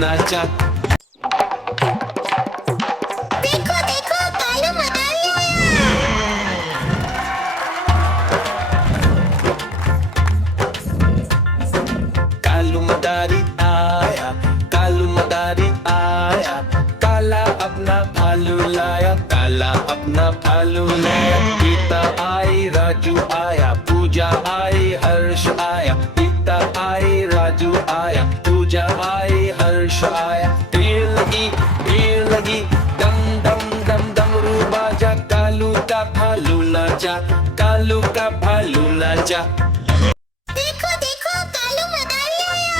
नाचा। देखो देखो कालू मदारी आया। कालू मदारी आया, कालू मदारी आया, काला अपना भालू लाया, काला अपना भालू लाया। गीता आई, राजू आया, पूजा आई, हर्ष आया। गीता आई, राजू आया, पूजा आई, हर्ष आया। भीड़ लगी, दम दम दम डमरू बाजा, कालू का भालू नाचा, कालू का भालू नाचा। देखो देखो कालू मदारी आया।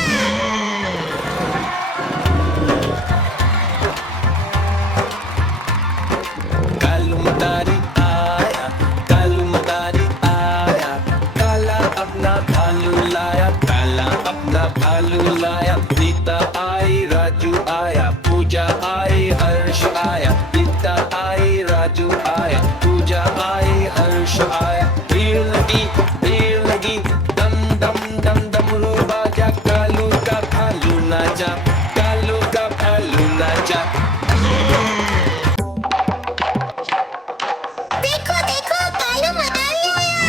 कालू मदारी आया, कालू मदारी आया, काला अपना भालू लाया, काला अपना भालू लाया। गीता आई, राजू आया, पूजा आई, हर्ष आया। गीता आई, राजू आया, पूजा आई, हर्ष आया। भीड़ लगी, दम दम दम डमरू बाजा, कालू का भालू नाचा, कालू का भालू नाचा। देखो देखो कालू मदारी आया।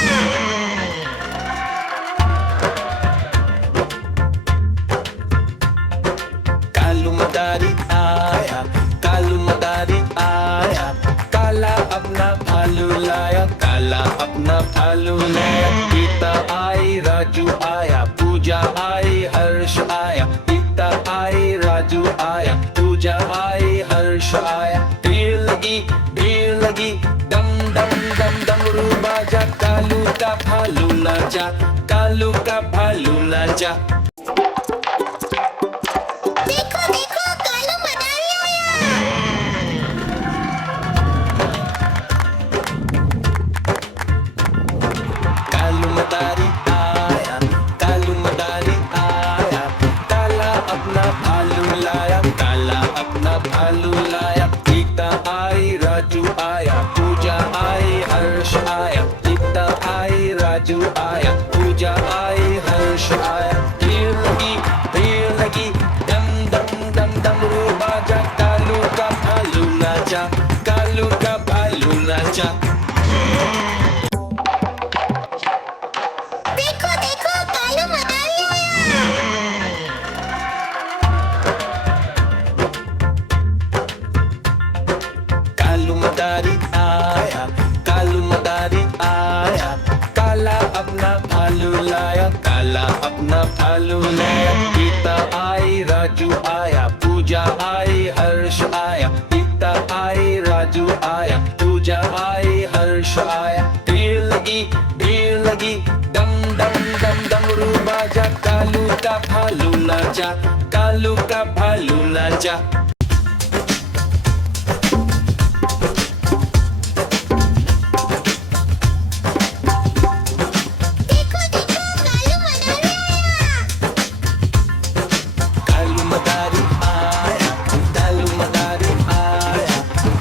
कालू मदारी आया, कालू मदारी आया, काला अपना भालू लाया, काला अपना भालू लाया। गीता आई, राजू आया, पूजा आई, हर्ष आया। गीता आई, राजू आया, पूजा आई, हर्ष आया। भीड़ लगी, दम दम दम डमरू बाजा, कालू का भालू नाचा, कालू का भालू नाचा। देखो देखो कालू मदारी आया। कालू मदारी आया, कालू मदारी आया, काला अपना भालू लाया, काला अपना भालू लाया। गीता आई, राजू आया, पूजा आई, हर्ष आया। गीता आई, राजू आया, पूजा आई, हर्ष आया। भीड़ लगी, दम दम दम डमरू बाजा, कालू का भालू नाचा, कालू का भालू नाचा। देखो देखो कालू मदारी आया। कालू मदारी आया, कालू मदारी आया, काला अपना भालू लाया, काला अपना भालू लाया। गीता आई, राजू आया, पूजा आई, हर्ष आया। गीता आई, राजू आया, पूजा आई, हर्ष आया। भीड़ लगी, दम दम दम डमरू बाजा, कालू का भालू नाचा, कालू का भालू नाचा। देखो देखो कालू मदारी आया। कालू मदारी आया, कालू मदारी आया,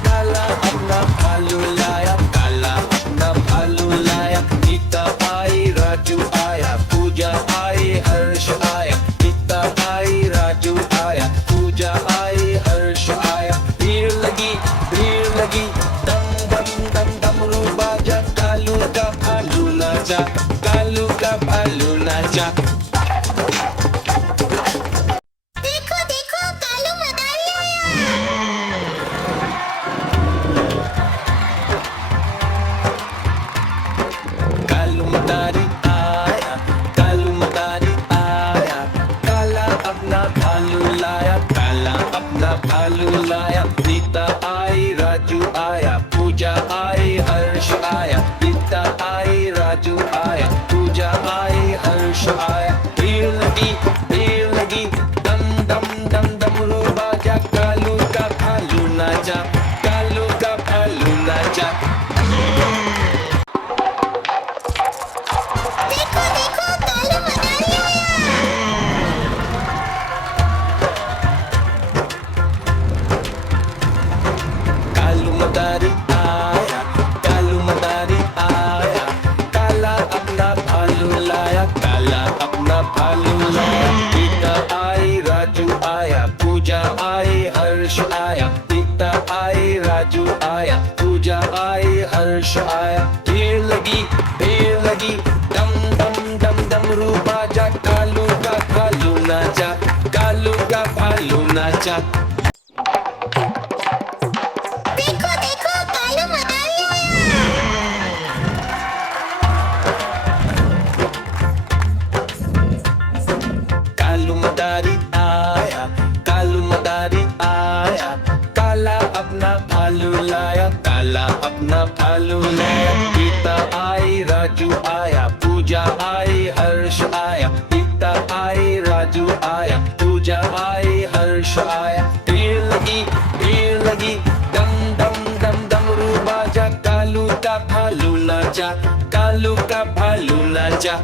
काला अपना भालू लाया, काला अपना भालू लाया। गीता आई, राजू आया, पूजा आई, हर्ष आया। गीता आई, राजू आया, पूजा आई, हर्ष आया। भीड़ लगी, दम दम दम डमरू बाजा, कालू का भालू नाचा, कालू का भालू नाचा। देखो देखो कालू मदारी आया। कालू मदारी आया, कालू मदारी आया, काला अपना भालू लाया, काला अपना भालू लाया। गीता आई, राजू आया, पूजा आई, हर्ष आया। गीता आई, राजू आया, पूजा आई, हर्ष आया। भीड़ लगी, दम दम दम डमरू बाजा, कालू का भालू नाचा, कालू का भालू नाचा। देखो देखो कालू मदारी आया। कालू मदारी आया, कालू मदारी आया, काला अपना भालू लाया, काला अपना भालू लाया। गीता आई, राजू आया, पूजा पूजा आई हर्ष आया, एकता आई राजू आया, पूजा आई हर्ष आया। भीड़ लगी डम डम डम डमरू बाजा, कालू का भालू नाचा, कालू का भालू नाचा। देखो देखो कालू मदारी आया। कालू मदारी आया, कालू मदारी आया, काला अपना भालू लाया, काला अपना भालू लाया। गीता आई राजू आया, पूजा आई हर्ष आया, गीता आई राजू आया, पूजा आई हर्ष आया। भीड़ लगी डम डम डम डमरू बाजा, कालू का भालू नाचा, कालू का भालू नाचा।